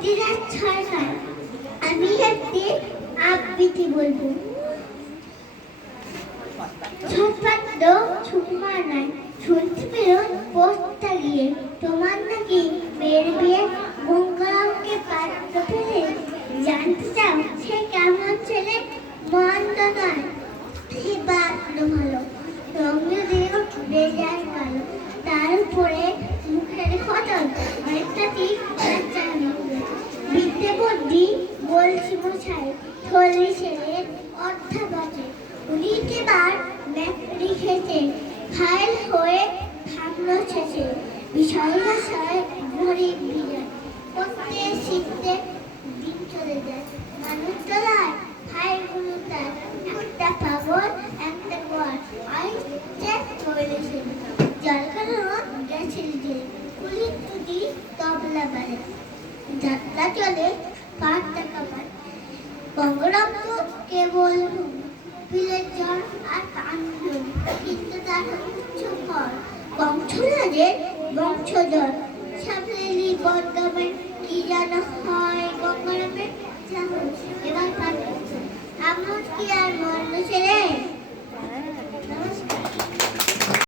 নদীরা ছয় নয়, আমি একটি আবৃত্তি বলবো। ছটপাত্র ছুমা নাই, শুনতে পেরো পোস্টটা গিয়ে, তোমার নাকি মেয়ের বিয়ে গঙ্গারামকে পাত্র ফেলে। জানতে চাও সে কেমন ছেলে? মন্দ নয়, সে পাত্র ভালো, রঙে দিয়েও বেজায় কালো, তার উপরে মুখের খতন অনেকটা ঠিক বিদ্যে বুদ্ধি বলছি মশাই, 40-এর অর্থাবচে। উনি এবার লিখেছে, ফাইল হয়ে থাকলো শেষে, বিষয় ভাষায় গরিব বিজয়, পড়তে শিখতে দিন চলে যায়, মানুষ চলায় ফাইলগুলো তার, একটা পাগল একটা গোয়ার, আইসে চলেছে জল কারণ গেছিল যে, কুলির তুদি তবলা বাড়ে, যাত্রা চলে 5 টাকা পায়। বঙ্গরত্ন কেবল বিলের জল আর কাণ্ড, কিন্তু তার উচ্চ ফল, বংশরাজের বংশধর, সাবলেলি বদগামের কি যেন হয় গঙ্গারামের।